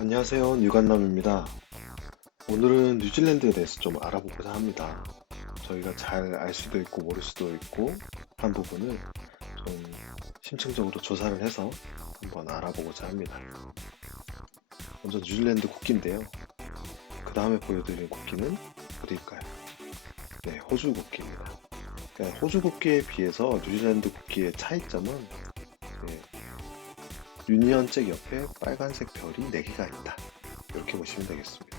안녕하세요. 뉴간남입니다. 오늘은 뉴질랜드에 대해서 좀 알아보고자 합니다. 저희가 잘 알 수도 있고 모를 수도 있고 한 부분을 좀 심층적으로 조사를 해서 한번 알아보고자 합니다. 먼저 뉴질랜드 국기인데요. 그 다음에 보여드릴 국기는 어디일까요? 네, 호주 국기입니다. 그러니까 호주 국기에 비해서 뉴질랜드 국기의 차이점은 네, 유니언 잭 옆에 빨간색 별이 4개가 있다. 이렇게 보시면 되겠습니다.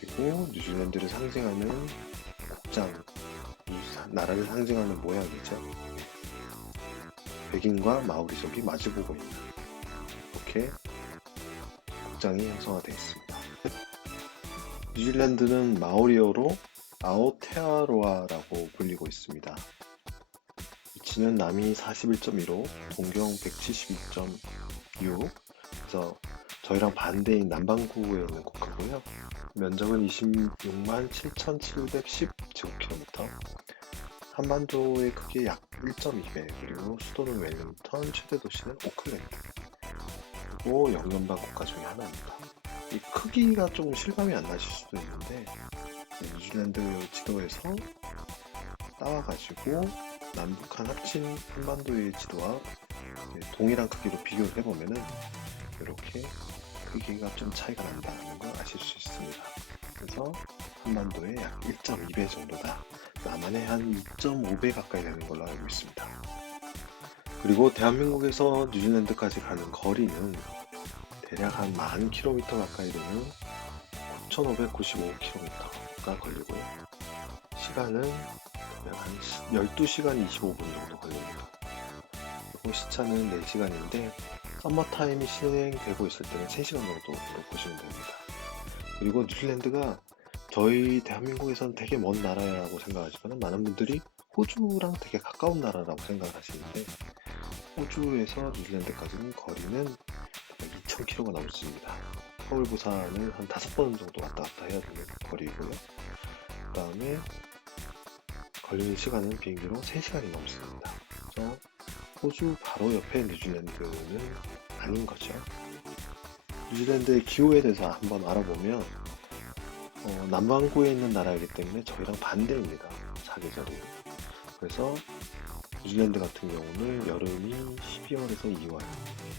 그리고 뉴질랜드를 상징하는 국장, 이 나라를 상징하는 모양이죠. 백인과 마오리족이 마주보고 있는 이렇게 국장이 형성화되어 있습니다. 뉴질랜드는 마오리어로 아오테아로아라고 불리고 있습니다. 위치는 남위 41.15, 동경 172.6, 그래서 저희랑 반대인 남반구에 있는 국가고요. 면적은 26만 7,710제곱킬로미터, 한반도의 크기 약 1.2배, 그리고 수도는 웰링턴, 최대 도시는 오클랜드, 그리고 영연방 국가 중에 하나입니다. 이 크기가 조금 실감이 안 나실 수도 있는데 뉴질랜드 지도에서 따와가지고 남북한 합친 한반도의 지도와 동일한 크기로 비교를 해보면은 이렇게 크기가 좀 차이가 난다는 걸 아실 수 있습니다. 그래서 한반도의 약 1.2배 정도다. 남한의 한 2.5배 가까이 되는 걸로 알고 있습니다. 그리고 대한민국에서 뉴질랜드까지 가는 거리는 대략 한 10,000km 가까이 되는 9,595km가 걸리고요. 시간은 한 12시간 25분 정도 걸립니다. 그리고 시차는 4시간인데 서머타임이 진행되고 있을 때는 3시간 정도로 보시면 됩니다. 그리고 뉴질랜드가 저희 대한민국에서는 되게 먼 나라라고 생각하지만 많은 분들이 호주랑 되게 가까운 나라라고 생각을 하시는데 호주에서 뉴질랜드까지는 거리는 2,000km가 넘습니다. 서울 부산을 한 5번 정도 왔다 갔다 해야 되는 거리고요. 그 다음에 걸리는 시간은 비행기로 3시간이 넘습니다. 그래서 호주 바로 옆에 뉴질랜드는 아닌 거죠. 뉴질랜드의 기후에 대해서 한번 알아보면 남반구에 있는 나라이기 때문에 저희랑 반대입니다. 사계절이. 그래서 뉴질랜드 같은 경우는 여름이 12월에서 2월,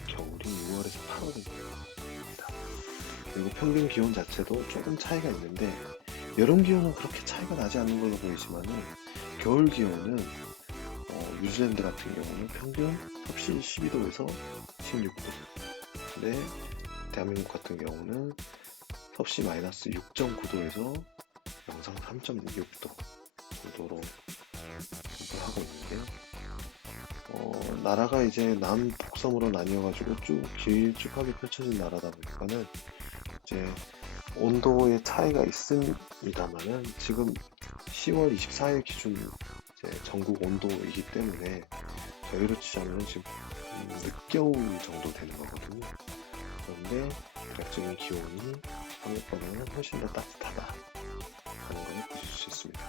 겨울이 6월에서 8월입니다. 그리고 평균 기온 자체도 조금 차이가 있는데 여름 기온은 그렇게 차이가 나지 않는 걸로 보이지만은 겨울 기온은 뉴질랜드 같은 경우는 평균 섭씨 12도에서 16도. 근데 대한민국 같은 경우는 섭씨 마이너스 6.9도에서 영상 3.6도 정도로 하고 있는데 나라가 이제 남북섬으로 나뉘어가지고 쭉 길쭉하게 펼쳐진 나라다 보니까는 이제 온도의 차이가 있습니다만은 지금 10월 24일 기준 이제 전국 온도이기 때문에 저희로 치자면 지금 늦겨울 정도 되는 거거든요. 그런데 대략적인 기온이 한국보다는 훨씬 더 따뜻하다 하는 걸 보실 수 있습니다.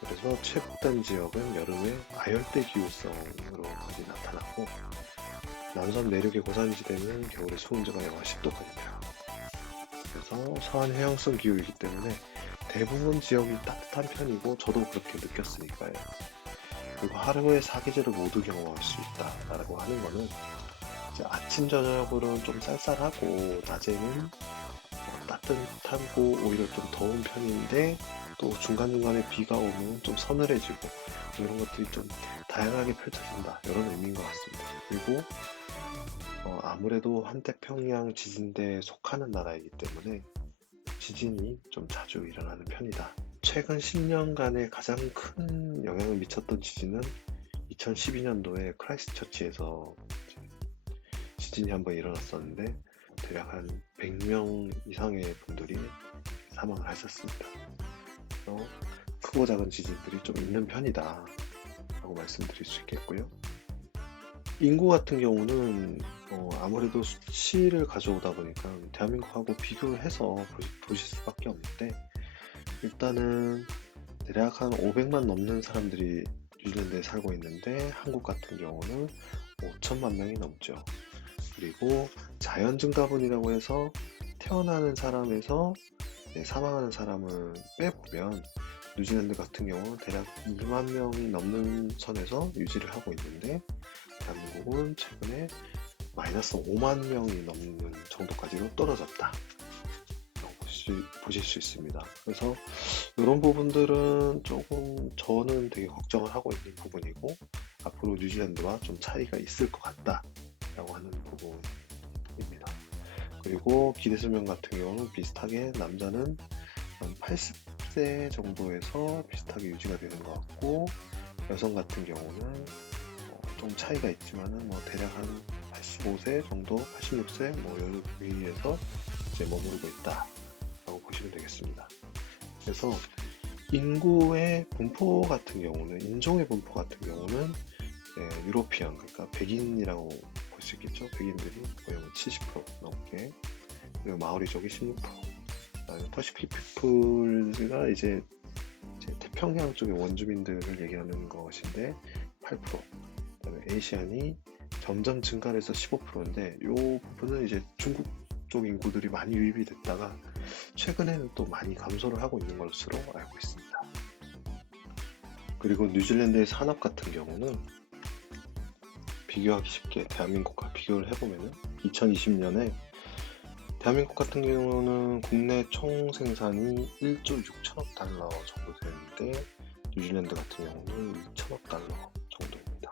그래서 최북단 지역은 여름에 아열대 기후성으로 많이 나타나고 남섬 내륙의 고산지대는 겨울에 수온제가 영하 10도까지 돼요. 그래서 서한 해양성 기후이기 때문에 대부분 지역이 따뜻한 편이고 저도 그렇게 느꼈으니까요. 그리고 하루에 사계절을 모두 경험할 수 있다라고 하는 거는 이제 아침 저녁으로는 좀 쌀쌀하고 낮에는 따뜻하고 오히려 좀 더운 편인데 또 중간중간에 비가 오면 좀 서늘해지고 이런 것들이 좀 다양하게 펼쳐진다 이런 의미인 것 같습니다. 그리고 아무래도 한태평양 지진대에 속하는 나라이기 때문에 지진이 좀 자주 일어나는 편이다. 최근 10년간에 가장 큰 영향을 미쳤던 지진은 2012년도에 크라이스트처치에서 지진이 한번 일어났었는데 대략 한 100명 이상의 분들이 사망을 하셨습니다. 그래서 크고 작은 지진들이 좀 있는 편이다 라고 말씀드릴 수 있겠고요. 인구 같은 경우는 아무래도 수치를 가져오다 보니까 대한민국하고 비교를 해서 보실 수밖에 없는데 일단은 대략 한 500만 넘는 사람들이 뉴질랜드에 살고 있는데 한국 같은 경우는 5천만 명이 넘죠. 그리고 자연 증가분이라고 해서 태어나는 사람에서 사망하는 사람을 빼보면 뉴질랜드 같은 경우는 대략 2만 명이 넘는 선에서 유지를 하고 있는데 대한민국은 최근에 마이너스 5만 명이 넘는 정도까지로 떨어졌다. 보실 수 있습니다. 그래서 이런 부분들은 조금 저는 되게 걱정을 하고 있는 부분이고 앞으로 뉴질랜드와 좀 차이가 있을 것 같다라고 하는 부분입니다. 그리고 기대수명 같은 경우는 비슷하게 남자는 한 80세 정도에서 비슷하게 유지가 되는 것 같고 여성 같은 경우는 좀 차이가 있지만은 뭐 대략 한 85세 정도, 86세 뭐 여기에서 이제 머무르고 있다라고 보시면 되겠습니다. 그래서 인구의 분포 같은 경우는 인종의 분포 같은 경우는 유로피언 그러니까 백인이라고 볼 수 있겠죠. 백인들이 거의 70% 넘게 그리고 마오리족이 16%, 그다음에 퍼시픽 피플즈가 이제 태평양 쪽의 원주민들을 얘기하는 것인데 8%, 그다음에 에이시안이 점점 증가를 해서 15%인데 이 부분은 이제 중국 쪽 인구들이 많이 유입이 됐다가 최근에는 또 많이 감소를 하고 있는 것으로 알고 있습니다. 그리고 뉴질랜드의 산업 같은 경우는 비교하기 쉽게 대한민국과 비교를 해보면 2020년에 대한민국 같은 경우는 국내 총 생산이 1조 6천억 달러 정도 되는데 뉴질랜드 같은 경우는 2천억 달러 정도입니다.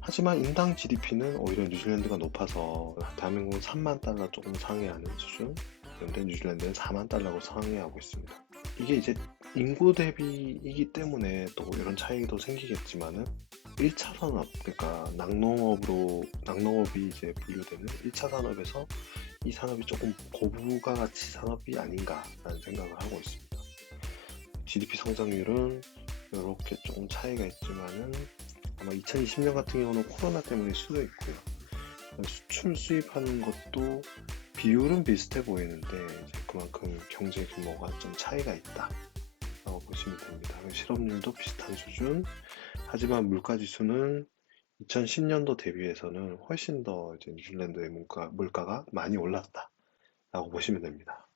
하지만 인당 GDP는 오히려 뉴질랜드가 높아서 대한민국은 3만 달러 조금 상회하는 수준, 그런데 뉴질랜드는 4만 달러로 상회하고 있습니다. 이게 이제 인구 대비이기 때문에 또 이런 차이도 생기겠지만은 1차 산업, 그러니까 낙농업이 이제 분류되는 1차 산업에서 이 산업이 조금 고부가 가치 산업이 아닌가라는 생각을 하고 있습니다. GDP 성장률은 이렇게 조금 차이가 있지만은 아마 2020년 같은 경우는 코로나 때문일 수도 있고요. 수출 수입하는 것도 비율은 비슷해 보이는데 이제 그만큼 경제 규모가 좀 차이가 있다라고 보시면 됩니다. 실업률도 비슷한 수준. 하지만 물가 지수는 2010년도 대비해서는 훨씬 더 이제 뉴질랜드의 물가가 많이 올랐다라고 보시면 됩니다.